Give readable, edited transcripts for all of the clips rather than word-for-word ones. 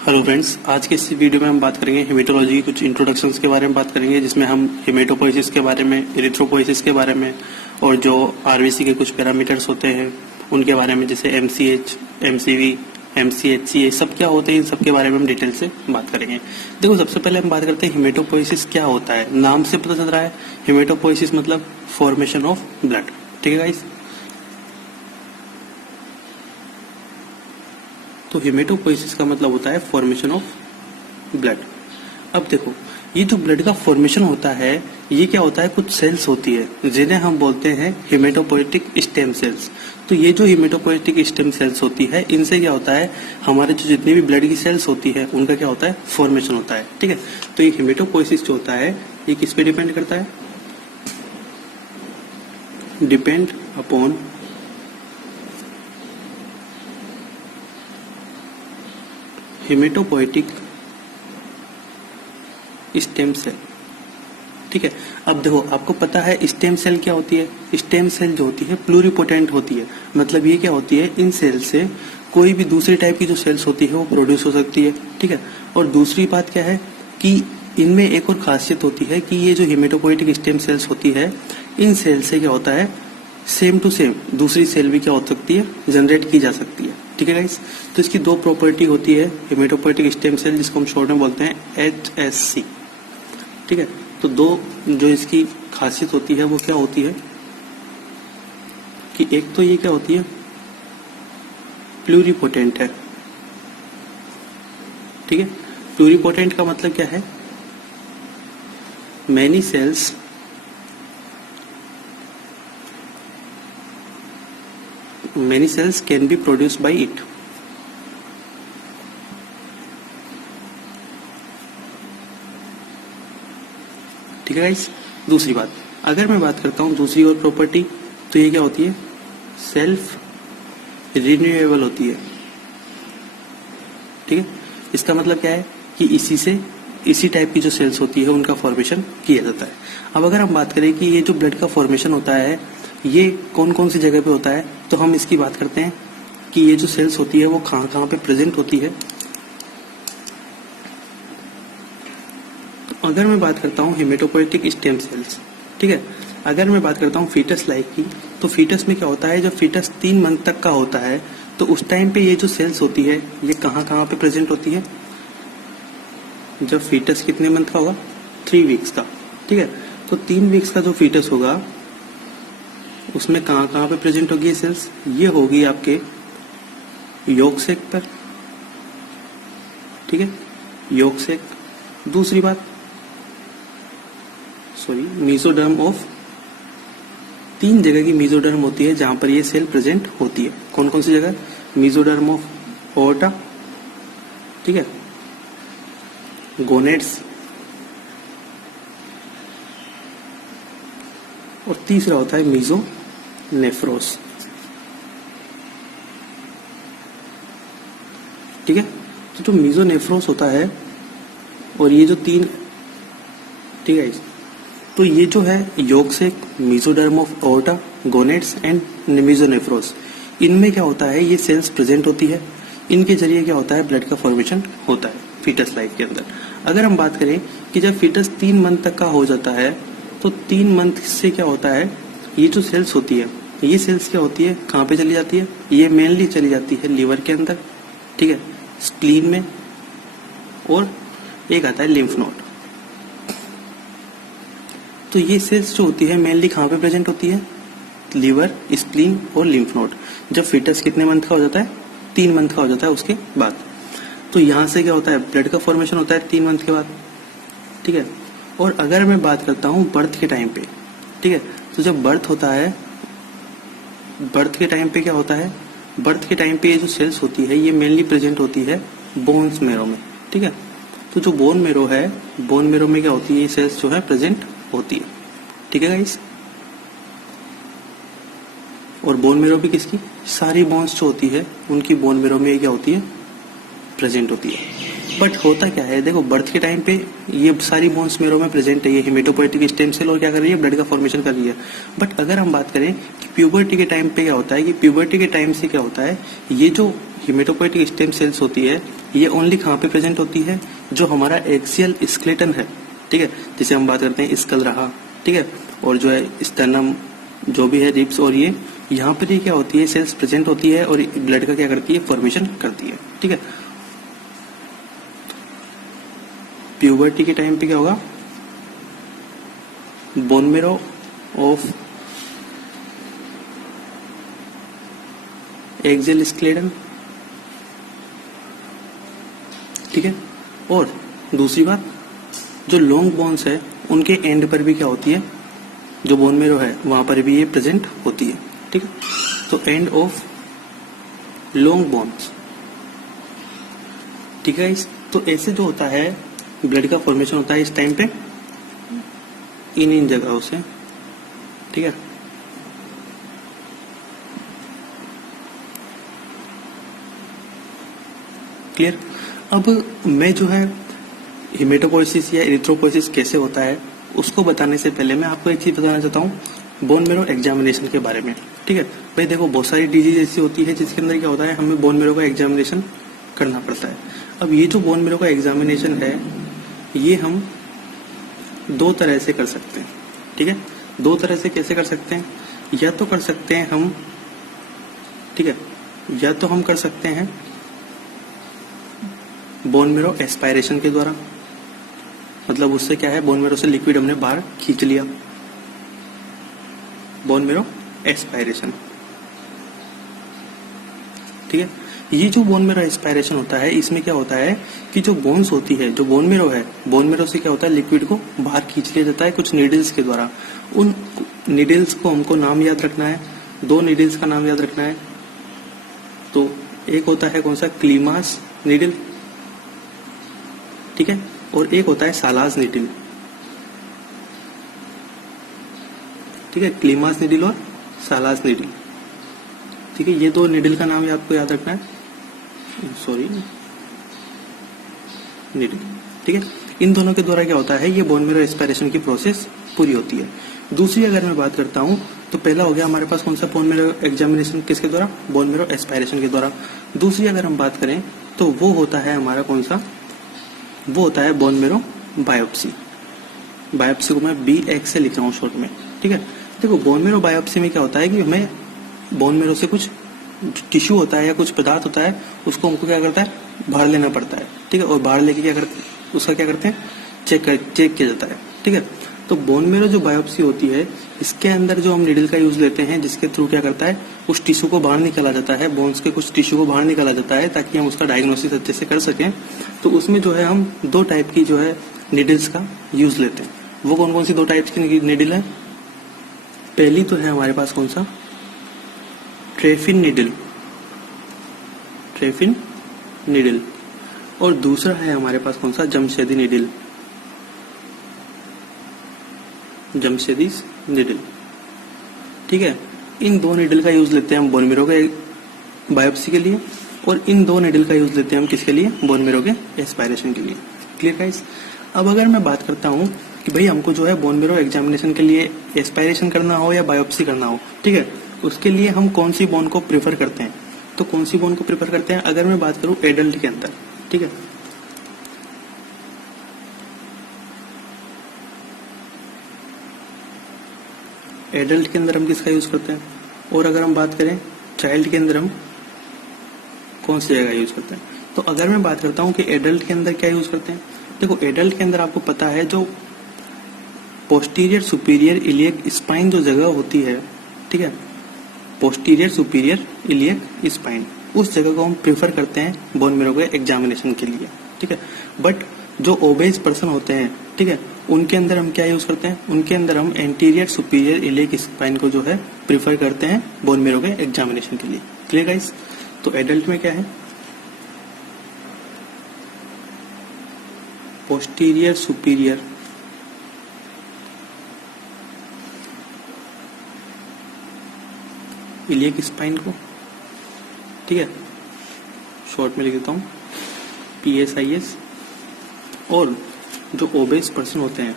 Hello friends, आज के इस वीडियो में हम बात करेंगे हेमेटोलॉजी की कुछ इंट्रोडक्शंस के बारे में बात करेंगे, जिसमें हम हेमेटोपोइसिस के बारे में, एरिथ्रोपोइसिस के बारे में और जो आरबीसी के कुछ पैरामीटर्स होते हैं उनके बारे में, जैसे एमसीएच, एमसीवी, एमसीएचसी, ये सब क्या होते हैं, इन सब के बारे में हम डिटेल से बात करेंगे। देखो, सबसे पहले हम बात करते हैं हेमेटोपोइसिस क्या होता है। नाम से पता चल रहा है हेमेटोपोइसिस मतलब फॉर्मेशन ऑफ ब्लड। ठीक है गाइस, तो हेमेटोपोइसिस का मतलब होता है फॉर्मेशन ऑफ ब्लड। अब देखो, ये जो ब्लड का फॉर्मेशन होता है, ये क्या होता है, कुछ सेल्स होती है जिन्हें हम बोलते हैं हेमेटोपोइटिक स्टेम सेल्स। तो ये जो हेमेटोपोइटिक स्टेम सेल्स होती है, इनसे क्या होता है, हमारे जो जितनी भी ब्लड की सेल्स होती है उनका क्या होता है, फॉर्मेशन होता है। ठीक है, तो ये हेमेटोपोइसिस जो होता है ये किस पे डिपेंड करता है, depend upon haematopoietic stem cell. ठीक है, अब देखो, आपको पता है स्टेम सेल क्या होती है। स्टेम सेल जो होती है प्लूरिपोटेंट होती है। मतलब ये क्या होती है, इन सेल से कोई भी दूसरी टाइप की जो सेल्स होती है वो प्रोड्यूस हो सकती है। ठीक है, और दूसरी बात क्या है कि इनमें एक और खासियत होती है कि ये जो हेमेटोपोइटिक स्टेम सेल्स होती है, इन सेल से क्या होता है, सेम टू सेम दूसरी सेल भी क्या हो सकती है, जनरेट की जा सकती है। ठीक है गाइस, तो इसकी दो प्रॉपर्टी होती है हेमेटोपोइटिक स्टेम सेल, जिसको हम शॉर्ट में बोलते हैं HSC। ठीक है, तो दो जो इसकी खासियत होती है वो क्या होती है कि एक तो ये क्या होती है, प्लूरिपोटेंट है। ठीक है, प्लूरिपोटेंट का मतलब क्या है, many cells can be produced by it. ठीक है गाइस, दूसरी बात, अगर मैं बात करता हूं दूसरी और प्रॉपर्टी, तो ये क्या होती है, सेल्फ रिन्यूएबल होती है। ठीक है, इसका मतलब क्या है कि इसी टाइप की जो सेल्स होती है उनका फॉर्मेशन किया जाता है। अब अगर हम बात करें कि ये जो ब्लड का फॉर्मेशन होता है ये कौन कौन सी जगह पे होता है, तो हम इसकी बात करते हैं कि ये जो सेल्स होती है वो कहाँ कहाँ पे प्रेजेंट होती है। तो अगर मैं बात करता हूँ हेमेटोपोइटिक स्टेम सेल्स, ठीक है, अगर मैं बात करता हूँ फीटस लाइफ की, तो फीटस में क्या होता है, जब फीटस 3 मंथ तक का होता है तो उस टाइम पे ये जो सेल्स होती है ये कहाँ कहाँ पे प्रेजेंट होती है, जब फीटस कितने मंथ का होगा, 3 वीक्स का। ठीक है, तो 3 वीक्स का जो फीटस होगा उसमें कहाँ कहाँ पे प्रेजेंट होगी ये सेल्स, ये होगी आपके यॉर्क सैक पर। ठीक है, यॉर्क सैक। दूसरी बात, मेसोडर्म ऑफ, 3 जगह की मेसोडर्म होती है जहां पर ये सेल प्रेजेंट होती है। कौन कौन सी जगह, मेसोडर्म ऑफ ओर्टा, ठीक है, गोनेड्स, और तीसरा होता है मीजोनेफ्रोस। ठीक है, तो जो मीजोनेफ्रोस होता है और ये जो 3, ठीक है, तो ये जो है yolk sac, mesoderm of aorta, gonads and mesonephros, इनमें क्या होता है, ये सेल्स प्रेजेंट होती है। इनके जरिए क्या होता है, ब्लड का फॉर्मेशन होता है फीटस लाइफ के अंदर। अगर हम बात करें कि जब फीटस 3 मंथ तक का हो जाता है तो 3 मंथ से क्या होता है, ये जो सेल्स होती है, ये सेल्स क्या होती है, कहाँ पे चली जाती है, ये मेनली चली जाती है लीवर के अंदर, ठीक है, स्प्लीन में, और एक आता है लिम्फ नोड। तो ये सेल्स जो होती है मेनली कहाँ पे प्रेजेंट होती है, लीवर, स्प्लीन और लिम्फ नोड। जब फीटस कितने मंथ का हो जाता है, 3 मंथ का हो जाता है उसके बाद। तो यहाँ से क्या होता है, ब्लड का फॉर्मेशन होता है 3 मंथ के बाद। ठीक है, और अगर मैं बात करता हूँ बर्थ के टाइम पे, ठीक है, तो जब बर्थ होता है, बर्थ के टाइम पे क्या होता है, बर्थ के टाइम पे ये जो सेल्स होती है ये मेनली प्रेजेंट होती है बोन्स मेरो में। ठीक है, तो जो बोन मेरो है, बोन मेरो में क्या होती है, ये सेल्स जो है प्रेजेंट होती है। ठीक है गाइस, और बोन मेरो भी किसकी, सारी बोन्स जो होती है उनकी बोन मेरो में क्या होती है, प्रेजेंट होती है। बट होता क्या है, देखो, बर्थ के टाइम पे ये सारी बोन्स मेरो में प्रेजेंट है, ये हेमेटोपोइटिक स्टेम सेल, और क्या कर रही है, ब्लड का फॉर्मेशन कर रही है। बट अगर हम बात करें कि प्यूबर्टी के टाइम पे क्या होता है, कि प्यूबर्टी के टाइम से क्या होता है, ये जो हिमेटोपोइटिक स्टेम सेल्स होती है ये ओनली कहाँ पे प्रेजेंट होती है, जो हमारा एक्सियल स्केलेटन है, ठीक है, जिसे हम बात करते हैं स्कल रहा, ठीक है, और जो है स्टर्नम जो भी है रिब्स, और ये यहाँ पर ये क्या होती है सेल्स प्रेजेंट होती है और ब्लड का क्या करती है फॉर्मेशन करती है, ठीक है। प्यूबर्टी के टाइम पे क्या होगा, bone marrow of axial skeleton, ठीक है। और दूसरी बात, जो लॉन्ग बोन्स है उनके एंड पर भी क्या होती है, जो बोन मेरो है वहां पर भी ये प्रेजेंट होती है, ठीक है। तो एंड ऑफ लॉन्ग बोन्स, ठीक है। तो ऐसे जो होता है ब्लड का फॉर्मेशन होता है इस टाइम पे इन जगहों से, ठीक है। क्लियर। अब मैं जो है हिमेटोपोइसिस या एरिथ्रोपोइसिस कैसे होता है उसको बताने से पहले मैं आपको एक चीज बताना चाहता हूँ बोन मेरो एग्जामिनेशन के बारे में, ठीक है। भाई देखो बहुत सारी डिजीज ऐसी होती है जिसके अंदर क्या होता है हमें बोन मेरो का एग्जामिनेशन करना पड़ता है। अब ये जो बोन मेरो का एग्जामिनेशन है ये हम दो तरह से कर सकते हैं, ठीक है। दो तरह से कैसे कर सकते हैं, या तो कर सकते हैं हम, ठीक है, या तो हम कर सकते हैं बोन मेरो एस्पायरेशन के द्वारा, मतलब उससे क्या है बोन मेरो से लिक्विड हमने बाहर खींच लिया, बोन मेरो एस्पायरेशन, ठीक है। ये जो बोन मेरो एस्पायरेशन होता है इसमें क्या होता है कि जो बोन्स होती है, जो बोन मेरो है, बोन मेरो से क्या होता है लिक्विड को बाहर खींच लिया जाता है कुछ नीडल्स के द्वारा। उन नीडल्स को हमको नाम याद रखना है, दो नीडल्स का नाम याद रखना है। तो एक होता है कौन सा, क्लीमास नीडल, ठीक है, और एक होता है सालाज नीडल, ठीक है, क्लीमास नीडल और सालाज नीडल, ठीक है। ये दो नीडल का नाम आपको याद रखना है, सॉरी नीडल, ठीक है। इन दोनों के द्वारा क्या होता है ये बोन मेरो एस्पायरेशन की प्रोसेस पूरी होती है। दूसरी अगर मैं बात करता हूं तो पहला हो गया हमारे पास कौन सा बोन मेरो एग्जामिनेशन किसके द्वारा, बोन मेरो एस्पायरेशन के द्वारा। दूसरी अगर हम बात करें तो वो होता है हमारा कौन सा, वो होता है बोन मेरो बायोप्सी। बायोप्सी को मैं BX से लिख रहा हूँ शॉर्ट में, ठीक है। देखो बोन मेरो बायोप्सी में क्या होता है कि हमें बोन मेरो से कुछ टिश्यू होता है या कुछ पदार्थ होता है उसको हमको क्या करता है बाहर लेना पड़ता है, ठीक है, और बाहर लेके क्या करते उसका क्या करते हैं चेक किया जाता है, ठीक है। तो बोन मेरो जो बायोप्सी होती है इसके अंदर जो हम नीडल का यूज लेते हैं जिसके थ्रू क्या करता है उस टिश्यू को बाहर निकाला जाता है, बोन्स के कुछ टिश्यू को बाहर निकाला जाता है ताकि हम उसका डायग्नोसिस अच्छे से कर सकें। तो उसमें जो है हम दो टाइप की जो है नीडल्स का यूज लेते हैं। वो कौन कौन सी दो टाइप्स की नीडल है, पहली तो है हमारे पास कौन सा, ट्रेफिन नीडल, ट्रेफिन नीडल, और दूसरा है हमारे पास कौन सा, जमशेदी नीडल, जमशेदीस नीडल, ठीक है। इन दो नीडल का यूज लेते हैं हम बोन मेरो के बायोप्सी के लिए, और इन दो नीडल का यूज लेते हैं हम किसके लिए, बोन मेरो के एस्पायरेशन के लिए। Clear guys. अब अगर मैं बात करता हूँ कि भाई हमको जो है बोन मेरो एग्जामिनेशन के लिए एस्पायरेशन करना हो या बायोप्सी करना हो, ठीक है, उसके लिए हम कौन सी बोन को प्रेफर करते हैं, तो कौन सी बोन को प्रेफर करते हैं अगर मैं बात करूं एडल्ट के अंदर, ठीक है। एडल्ट के अंदर हम किसका यूज करते हैं, और अगर हम बात करें चाइल्ड के अंदर हम कौन सी जगह यूज करते हैं। तो अगर मैं बात करता हूं कि एडल्ट के अंदर क्या यूज करते हैं, देखो एडल्ट के अंदर आपको पता है जो पोस्टीरियर सुपीरियर इलियक स्पाइन जो जगह होती है, ठीक है, पोस्टीरियर सुपीरियर इलियक स्पाइन, उस जगह को हम प्रेफर करते हैं बोन मेरो के एग्जामिनेशन के लिए, ठीक है। बट जो ओबेज पर्सन होते हैं, ठीक है, उनके अंदर हम क्या यूज करते हैं, उनके अंदर हम एंटीरियर सुपीरियर इलियक स्पाइन को जो है प्रेफर करते हैं बोन मेरो के एग्जामिनेशन के लिए। Clear guys. तो एडल्ट में क्या है, पोस्टीरियर सुपीरियर इलियक स्पाइन को, ठीक है, शॉर्ट में लिख देता हूं PSIS, और जो ओबेस पर्सन होते हैं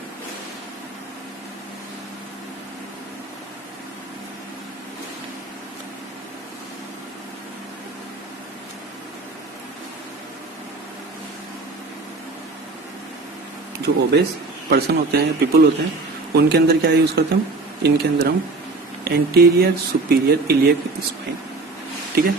जो ओबेस पर्सन होते हैं, पीपल होते हैं, उनके अंदर क्या यूज करते हैं हम, इनके अंदर हम एंटीरियर सुपीरियर इलियक स्पाइन, ठीक है,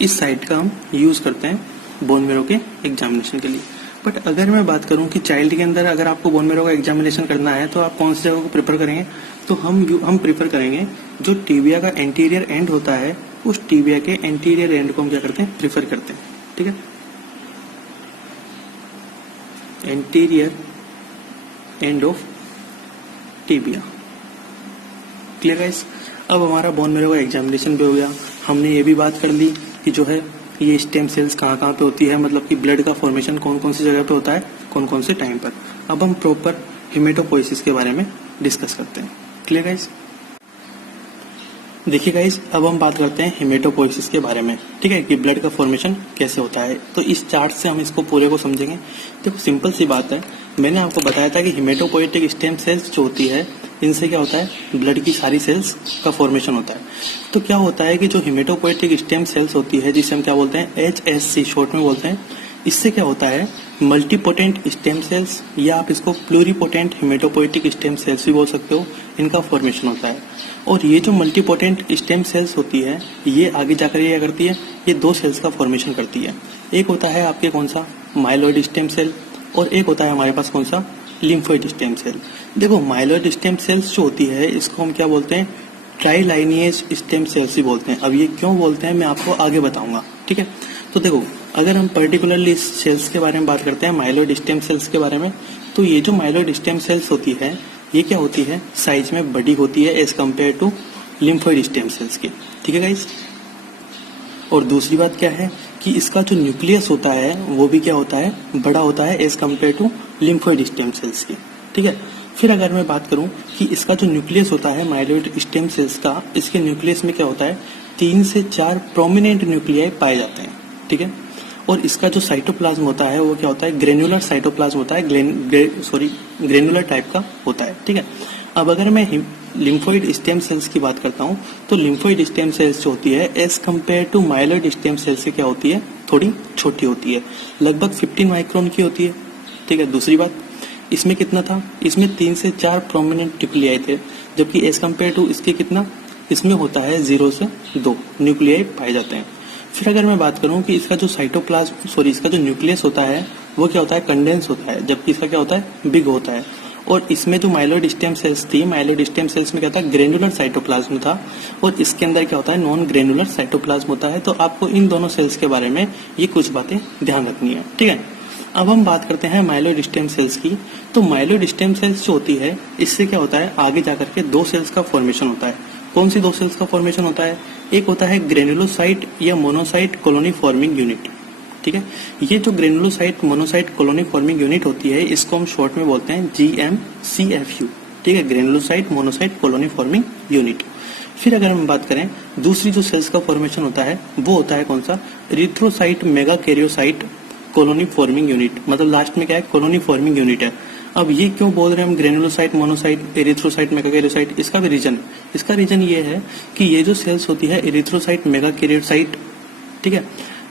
इस साइड का हम यूज करते हैं बोन मैरो के एग्जामिनेशन के लिए। बट अगर मैं बात करूं कि चाइल्ड के अंदर अगर आपको बोन मैरो का एग्जामिनेशन करना है तो आप कौन सी जगह को प्रेफर करेंगे, तो हम प्रेफर करेंगे जो टिबिया का एंटीरियर एंड होता है, उस टिबिया के एंटीरियर एंड को हम क्या करते हैं, प्रेफर करते हैं, ठीक है, anterior end of tibia. Clear guys. अब हमारा बोन मैरो का एग्जामिनेशन भी हो गया, हमने ये भी बात कर ली कि जो है ये स्टेम सेल्स कहाँ कहाँ पे होती है, मतलब कि ब्लड का फॉर्मेशन कौन कौन सी जगह पे होता है, कौन कौन से टाइम पर। अब हम प्रॉपर हेमेटोपोइसिस के बारे में डिस्कस करते हैं। Clear guys. देखिए गाइस, अब हम बात करते हैं हेमेटोपोइसिस के बारे में, ठीक है, कि ब्लड का फॉर्मेशन कैसे होता है। तो इस चार्ट से हम इसको पूरे को समझेंगे। देखो सिंपल सी बात है, मैंने आपको बताया था कि हेमेटोपोइटिक स्टेम सेल्स जो होती है, इनसे क्या होता है, ब्लड की सारी सेल्स का फॉर्मेशन होता है। तो क्या होता है कि जो हेमेटोपोइटिक स्टेम सेल्स होती है, जिसे हम क्या बोलते हैं, HSC शॉर्ट में बोलते हैं, इससे क्या होता है, मल्टीपोटेंट स्टेम सेल्स, या आप इसको प्लूरीपोटेंट हेमेटोपोइटिक स्टेम सेल्स भी बोल सकते हो, इनका फॉर्मेशन होता है। और ये जो मल्टीपोटेंट स्टेम सेल्स होती है, ये आगे जाकर ये क्या करती है, ये दो सेल्स का फॉर्मेशन करती है। एक होता है आपके कौन सा, माइलॉइड स्टेम सेल, और एक होता है हमारे पास कौन सा, लिम्फोइड स्टेम सेल। देखो माइलॉइड स्टेम सेल्स जो होती है, इसको हम क्या बोलते हैं, ट्राइलाइनिएज स्टेम सेल्स ही बोलते हैं। अब ये क्यों बोलते हैं मैं आपको आगे बताऊंगा, ठीक है। तो देखो अगर हम पर्टिकुलरली इस सेल्स के बारे में बात करते हैं, माइलॉइड स्टेम सेल्स के बारे में, तो ये जो माइलॉइड स्टेम सेल्स होती है, ये क्या होती है, साइज में बड़ी होती है as compare to lymphoid stem cells की, ठीक है गाइस। और दूसरी बात क्या है कि इसका जो न्यूक्लियस होता है वो भी क्या होता है, बड़ा होता है as compare to lymphoid stem cells की, ठीक है। फिर अगर मैं बात करूं कि इसका जो न्यूक्लियस होता है माइलॉइड स्टेम सेल्स का, इसके न्यूक्लियस में क्या होता है, 3 से 4 प्रोमिनेंट न्यूक्लियाई पाए जाते हैं, ठीक है। और इसका जो साइटोप्लाज्म होता है वो क्या होता है, ग्रेनुलर साइटोप्लाज्म होता है, ग्रेनुलर टाइप का होता है, ठीक है। अब अगर मैं लिम्फोइड स्टेम सेल्स की बात करता हूं, तो लिम्फोइड स्टेम सेल्स जो होती है as compare to myeloid stem cells से क्या होती है, थोड़ी छोटी होती है, लगभग 15 माइक्रोन की होती है, ठीक है। दूसरी बात, इसमें कितना था, इसमें 3 से 4 प्रोमिनेंट न्यूक्लियाई थे, जबकि एज कम्पेयर टू इसके कितना, इसमें होता है 0 से 2 न्यूक्लियाई पाए जाते हैं। फिर अगर मैं बात करूं कि इसका जो इसका जो न्यूक्लियस होता है वो क्या होता है, कंडेंस होता है, जबकि इसका क्या होता है, बिग होता है। और इसमें जो माइलॉइड स्टेम सेल्स थी, माइलॉइड स्टेम सेल्स में क्या था, ग्रेनुलर साइटोप्लाज्म था, और इसके अंदर क्या होता है, नॉन ग्रेनुलर साइटोप्लाज्म होता है। तो आपको इन दोनों सेल्स के बारे में ये कुछ बातें ध्यान रखनी है, ठीक है। अब हम बात करते हैं माइलॉइड स्टेम सेल्स की। तो माइलॉइड स्टेम सेल्स जो होती है, इससे क्या होता है, आगे जाकर के 2 सेल्स का फॉर्मेशन होता है। कौन सी 2 सेल्स का फॉर्मेशन होता है, एक होता है ग्रेनुलोसाइट या मोनोसाइट कॉलोनी फॉर्मिंग यूनिट, ठीक है। ये जो granulocyte monocyte colony forming unit होती है, इसको हम शॉर्ट में बोलते हैं GMCFU, ठीक है, granulocyte monocyte colony forming unit. फिर अगर हम बात करें दूसरी जो सेल्स का फॉर्मेशन होता है, वो होता है कौन सा, erythrocyte megakaryocyte colony forming unit, मतलब लास्ट में क्या है, कॉलोनी फॉर्मिंग यूनिट है। अब ये क्यों बोल रहे हैं हम ग्रेनुलोसाइट, मोनोसाइट, एरिथ्रोसाइट, मेगाकैरियोसाइट, इसका भी रीजन, इसका रीजन ये है कि ये जो सेल्स होती है एरिथ्रोसाइट, मेगाकैरियोसाइट, ठीक है,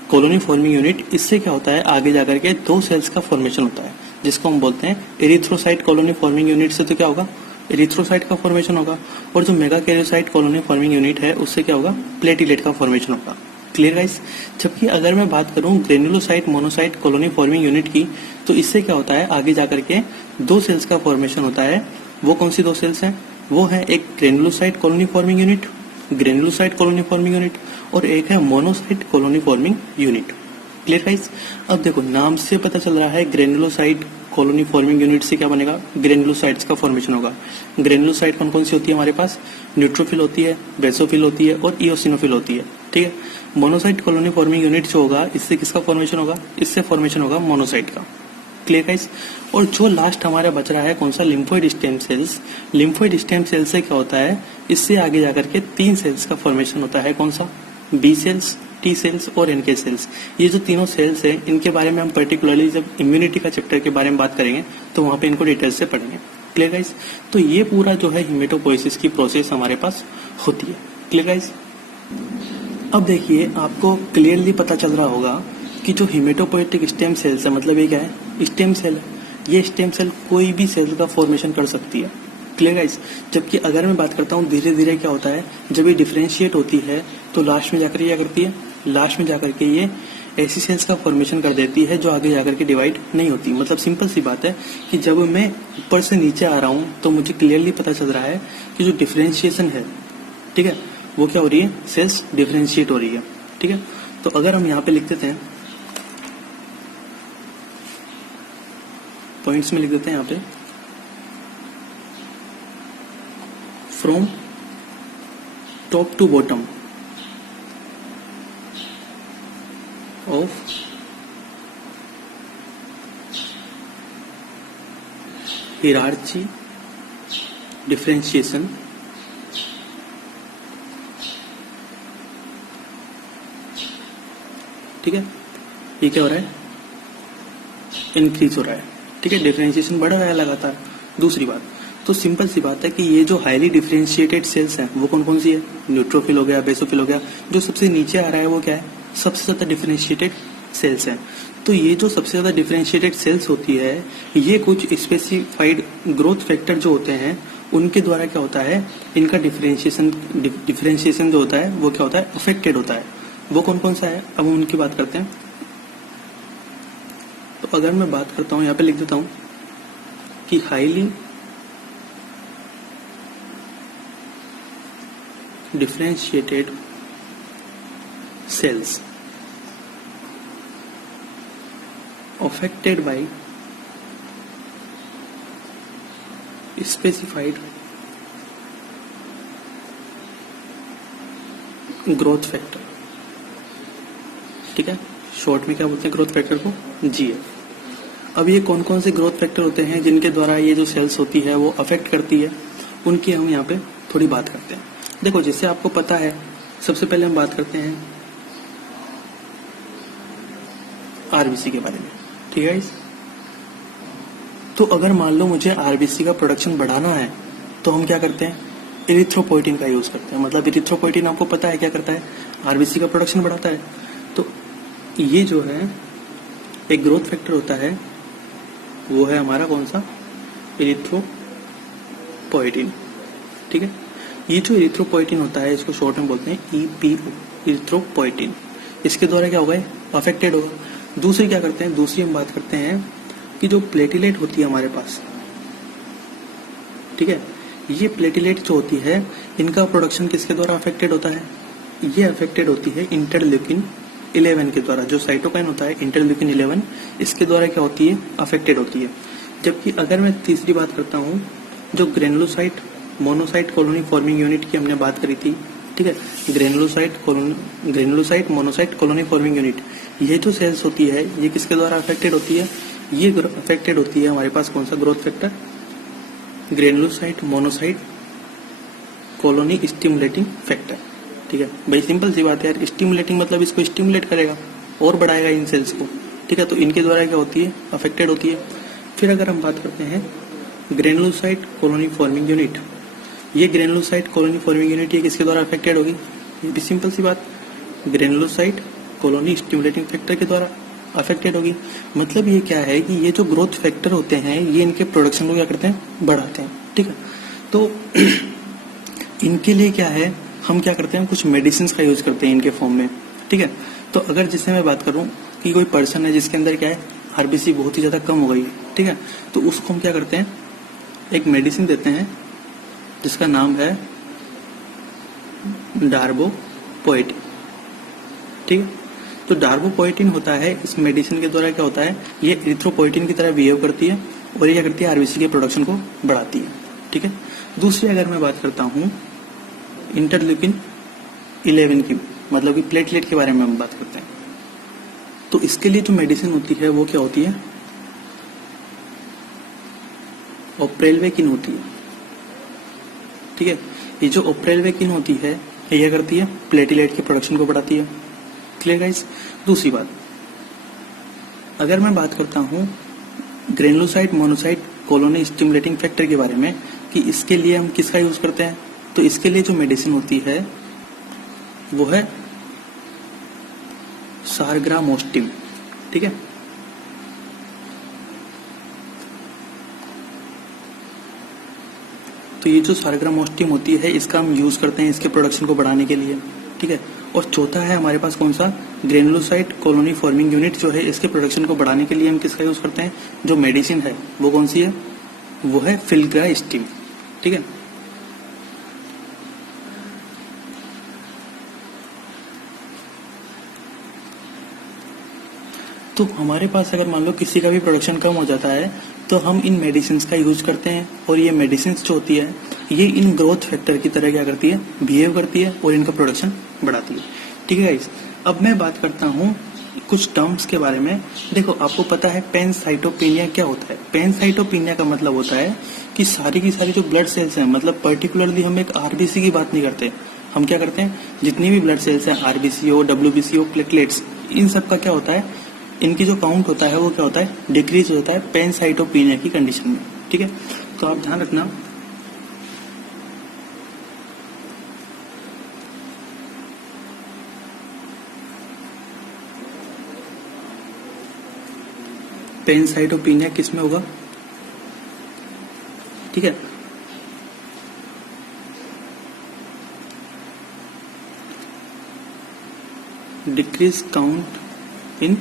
कॉलोनी फॉर्मिंग यूनिट, इससे क्या होता है, आगे जाकर के 2 सेल्स का फॉर्मेशन होता है, जिसको हम बोलते हैं एरिथ्रोसाइट कॉलोनी फॉर्मिंग यूनिट से तो क्या होगा, एरिथ्रोसाइट का फॉर्मेशन होगा, और जो मेगाकैरियोसाइट कॉलोनी फॉर्मिंग यूनिट है, उससे क्या होगा, प्लेटिलेट का फॉर्मेशन होगा। Clear guys. जबकि अगर मैं बात करूं granulocyte monocyte colony forming unit की, तो इससे क्या होता है, आगे जाकर के 2 सेल्स का फॉर्मेशन होता है। वो कौन सी 2 सेल्स हैं, वो है एक granulocyte colony forming unit, granulocyte colony forming unit, और एक है monocyte colony forming unit. Clear guys. अब देखो नाम से पता चल रहा है, ग्रेनुलोसाइट कॉलोनी फॉर्मिंग यूनिट से क्या बनेगा, ग्रेनुलोसाइट्स का फॉर्मेशन होगा। ग्रेनुलोसाइट कौन कौन सी होती है हमारे पास, न्यूट्रोफिल होती है, बेसोफिल होती है, और इओसिनोफिल होती है, ठीक है। मोनोसाइट कॉलोनी फॉर्मिंग यूनिट जो होगा, इससे किसका फॉर्मेशन होगा, इससे फॉर्मेशन होगा मोनोसाइट का। Clear guys. और जो लास्ट हमारा बच रहा है कौन सा, lymphoid stem sales. Lymphoid stem cells से क्या होता है, इससे आगे जाकर के 3 सेल्स का फॉर्मेशन होता है, कौन सा, बी सेल्स, टी सेल्स और एनके सेल्स। ये जो तीनों सेल्स हैं, इनके बारे में हम पर्टिकुलरली जब इम्यूनिटी का चैप्टर के बारे में बात करेंगे तो वहां पे इनको डिटेल से पढ़ेंगे। Clear guys. तो ये पूरा जो है हेमेटोपोइसिस की प्रोसेस हमारे पास होती है। Clear guys. अब देखिए आपको क्लियरली पता चल रहा होगा कि जो हेमेटोपोइटिक स्टेम सेल्स है, मतलब ये क्या है, स्टेम सेल है। ये स्टेम सेल कोई भी सेल का फॉर्मेशन कर सकती है। Clear guys? जबकि अगर मैं बात करता हूँ धीरे धीरे क्या होता है, जब ये डिफरेंशिएट होती है तो लास्ट में जाकर क्या करती है, लास्ट में जाकर के ये ऐसी सेल्स का फॉर्मेशन कर देती है जो आगे जाकर के डिवाइड नहीं होती। मतलब सिंपल सी बात है कि जब मैं ऊपर से नीचे आ रहा हूँ तो मुझे क्लियरली पता चल रहा है कि जो डिफरेंशिएशन है, ठीक है, वो क्या हो रही है, सेल्स डिफरेंशिएट हो रही है। ठीक है, तो अगर हम यहाँ पे लिख देते हैं, पॉइंट्स में लिख देते हैं यहाँ पे, from top to bottom of hierarchy differentiation ठीक है, ये क्या हो रहा है, इंक्रीज हो रहा है। ठीक है, डिफरेंशिएशन बढ़ रहा है लगातार। दूसरी बात, तो सिंपल सी बात है कि ये जो हाईली डिफरेंशिएटेड सेल्स हैं वो कौन कौन सी है, न्यूट्रोफिल हो गया, बेसोफिल हो गया। जो सबसे नीचे आ रहा है वो क्या है, सबसे ज्यादा डिफरेंशिएटेड सेल्स हैं। तो ये जो सबसे ज्यादा डिफरेंशिएटेड सेल्स होती है, ये कुछ स्पेसिफाइड ग्रोथ फैक्टर जो होते हैं उनके द्वारा क्या होता है, इनका डिफरेंशिएशन जो होता है वो क्या होता है, अफेक्टेड होता है। वो कौन कौन सा है, अब हम उनकी बात करते हैं। तो अगर मैं बात करता हूं, यहाँ पे लिख देता हूं कि highly differentiated sales affected by specified growth factor. ठीक है, शॉर्ट में क्या बोलते हैं ग्रोथ फैक्टर को, जीएफ। अब ये कौन कौन से ग्रोथ फैक्टर होते हैं जिनके द्वारा ये जो सेल्स होती है वो अफेक्ट करती है, उनकी हम यहाँ पे थोड़ी बात करते हैं। देखो, जैसे आपको पता है, सबसे पहले हम बात करते हैं आरबीसी के बारे में। ठीक है, तो अगर मान लो मुझे आरबीसी का प्रोडक्शन बढ़ाना है तो हम क्या करते हैं, इरिथ्रोपोइटिन का यूज करते हैं। मतलब इरिथ्रोपोइटिन आपको पता है क्या करता है, आरबीसी का प्रोडक्शन बढ़ाता है। तो ये जो है एक ग्रोथ फैक्टर होता है, वो है हमारा कौन सा, इरिथ्रोपोइटिन। ठीक है, ये जो इरिथ्रोपोइटिन होता है इसको शॉर्ट में बोलते हैं ईपीओ, इरिथ्रोपोइटिन। इसके द्वारा क्या होगा, अफेक्टेड होगा। दूसरी क्या करते हैं, दूसरी हम बात करते हैं कि जो प्लेटिलेट होती है हमारे पास, ठीक है, ये प्लेटिलेट जो होती है इनका प्रोडक्शन किसके द्वारा अफेक्टेड होता है, ये अफेक्टेड होती है इंटरल्यूकिन 11 के द्वारा। जो साइटोकाइन होता है इंटरल्यूकिन 11, इसके द्वारा क्या होती है, अफेक्टेड होती है। जबकि अगर मैं तीसरी बात करता हूँ, जो granulocyte monocyte colony forming unit की हमने बात करी थी, ठीक है, granulocyte monocyte colony forming unit, ये जो सेल्स होती है ये किसके द्वारा अफेक्टेड होती है, ये अफेक्टेड होती है हमारे पास कौन सा growth factor, granulocyte monocyte colony stimulating factor. ठीक है भाई, सिंपल सी बात है यार, स्टिमुलेटिंग मतलब इसको स्टिमुलेट करेगा और बढ़ाएगा इन सेल्स को। ठीक है, तो इनके द्वारा क्या होती है, अफेक्टेड होती है। फिर अगर हम बात करते हैं ग्रेनुलोसाइट कॉलोनी फॉर्मिंग यूनिट, ये ग्रेनुलोसाइट कॉलोनी फॉर्मिंग यूनिट ये किसके द्वारा अफेक्टेड होगी, ये भी सिंपल सी बात, ग्रेनुलोसाइट कॉलोनी स्टिमुलेटिंग फैक्टर के द्वारा अफेक्टेड होगी। मतलब ये क्या है कि ये जो ग्रोथ फैक्टर होते हैं ये इनके प्रोडक्शन को क्या करते हैं, बढ़ाते हैं। ठीक है, तो इनके लिए क्या है, हम क्या करते हैं, कुछ मेडिसिन का यूज करते हैं इनके फॉर्म में। ठीक है, तो अगर जिससे मैं बात करूं कि कोई पर्सन है जिसके अंदर क्या है, आरबीसी बहुत ही ज्यादा कम हो गई, ठीक है, तो उसको हम क्या करते हैं, एक मेडिसिन देते हैं जिसका नाम है डार्बोपोएटिन। ठीक है, तो डार्बोपोएटिन होता है, इस मेडिसिन के द्वारा क्या होता है, ये इरिथ्रोपोएटिन की तरह बिहेव करती है और ये क्या करती है, आरबीसी के प्रोडक्शन को बढ़ाती है। ठीक है, दूसरी अगर मैं बात करता हूँ इंटरल्यूकिन 11 की, मतलब कि प्लेटलेट के बारे में हम बात करते हैं, तो इसके लिए जो मेडिसिन होती है वो क्या होती है, ओप्रेलवेकिन होती है। ठीक है, ये जो ओप्रेलवेकिन होती है ये क्या करती है, प्लेटलेट के प्रोडक्शन को बढ़ाती है। Clear guys? दूसरी बात, अगर मैं बात करता हूँ granulocyte monocyte colony stimulating factor के बारे में कि इसके लिए हम किसका यूज करते हैं, तो इसके लिए जो मेडिसिन होती है वो है सारग्रामोस्टिम। ठीक है, तो ये जो सारग्राम ऑस्टियम होती है इसका हम यूज करते हैं इसके प्रोडक्शन को बढ़ाने के लिए, ठीक है। और चौथा है हमारे पास कौन सा, ग्रेनुलोसाइट कॉलोनी फॉर्मिंग यूनिट जो है इसके प्रोडक्शन को बढ़ाने के लिए हम किसका यूज करते हैं, जो मेडिसिन है वो कौन सी है, वो है फिल्ग्रास्टिम, ठीक है। तो हमारे पास अगर मान लो किसी का भी प्रोडक्शन कम हो जाता है तो हम इन मेडिसिन का यूज करते हैं, और ये मेडिसिन जो होती है ये इन ग्रोथ फैक्टर की तरह क्या करती है, बिहेव करती है और इनका प्रोडक्शन बढ़ाती है, ठीक है गाइस। अब मैं बात करता हूँ कुछ टर्म्स के बारे में। देखो आपको पता है पैनसाइटोपेनिया क्या होता है। पैनसाइटोपेनिया का मतलब होता है कि सारी की सारी जो ब्लड सेल्स हैं, मतलब पर्टिकुलरली हम एक आरबीसी की बात नहीं करते, हम क्या करते हैं जितनी भी ब्लड सेल्स हैं, आरबीसी हो, डब्ल्यूबीसी हो, प्लेटलेट्स, इन सब का क्या होता है, इनकी जो काउंट होता है वो क्या होता है, डिक्रीज होता है पैनसाइटोपेनिया की कंडीशन में, ठीक है। तो आप ध्यान रखना पैनसाइटोपेनिया किस में होगा, ठीक है। Decrease count in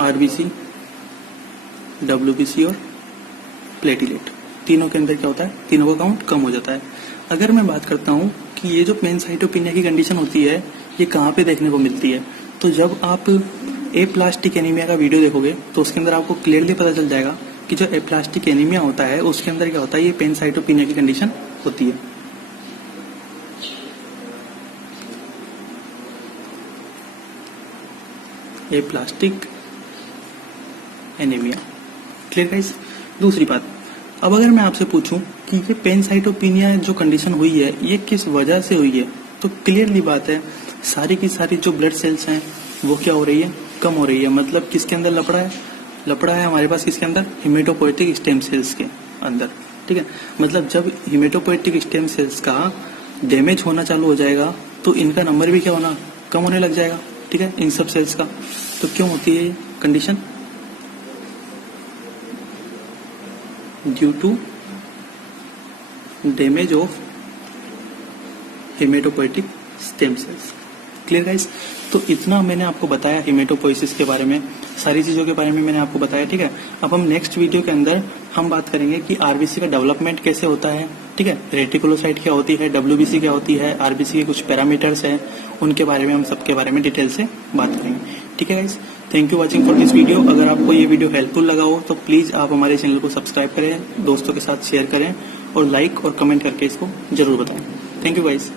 RBC, WBC और प्लेटिलेट, तीनों के अंदर क्या होता है, तीनों का काउंट कम हो जाता है। अगर मैं बात करता हूँ कि ये जो पैनसाइटोपेनिया की कंडीशन होती है ये कहाँ पे देखने को मिलती है, तो जब आप एप्लास्टिक एनीमिया का वीडियो देखोगे तो उसके अंदर आपको क्लियरली पता चल जाएगा कि जो एप्लास्टिक एनीमिया होता है उसके अंदर क्या होता है, ये पैनसाइटोपेनिया की कंडीशन होती है। Aplastic anaemia, clear guys. दूसरी बात, अब अगर मैं आपसे पूछूं कि ये पैनसाइटोपेनिया जो कंडीशन हुई है ये किस वजह से हुई है, तो क्लियरली बात है सारी की सारी जो ब्लड सेल्स हैं वो क्या हो रही है, कम हो रही है। मतलब किसके अंदर लपड़ा है, लपड़ा है हमारे पास किसके अंदर, हिमेटोपोएटिक स्टेम सेल्स के अंदर, ठीक है। मतलब जब हिमेटोपोएटिक स्टेम सेल्स का डैमेज होना चालू हो जाएगा तो इनका नंबर भी क्या होना, कम होने लग जाएगा, ठीक है, इन सब सेल्स का। तो क्यों होती है ये condition, due to damage of haematopoietic stem cells, clear guys. तो इतना मैंने आपको बताया हिमेटोपोइसिस के बारे में, सारी चीजों के बारे में मैंने आपको बताया, ठीक है। अब हम नेक्स्ट वीडियो के अंदर हम बात करेंगे कि आरबीसी का डेवलपमेंट कैसे होता है, ठीक है, रेटिकुलोसाइट क्या होती है, डब्ल्यूबीसी क्या होती है, आरबीसी के कुछ पैरामीटर्स हैं उनके बारे में हम सबके बारे में डिटेल से बात करेंगे, ठीक है guys. Thank you watching for this video. अगर आपको ये वीडियो हेल्पफुल लगा हो तो प्लीज आप हमारे चैनल को सब्सक्राइब करें, दोस्तों के साथ शेयर करें और लाइक और कमेंट करके इसको जरूर बताएं। Thank you guys.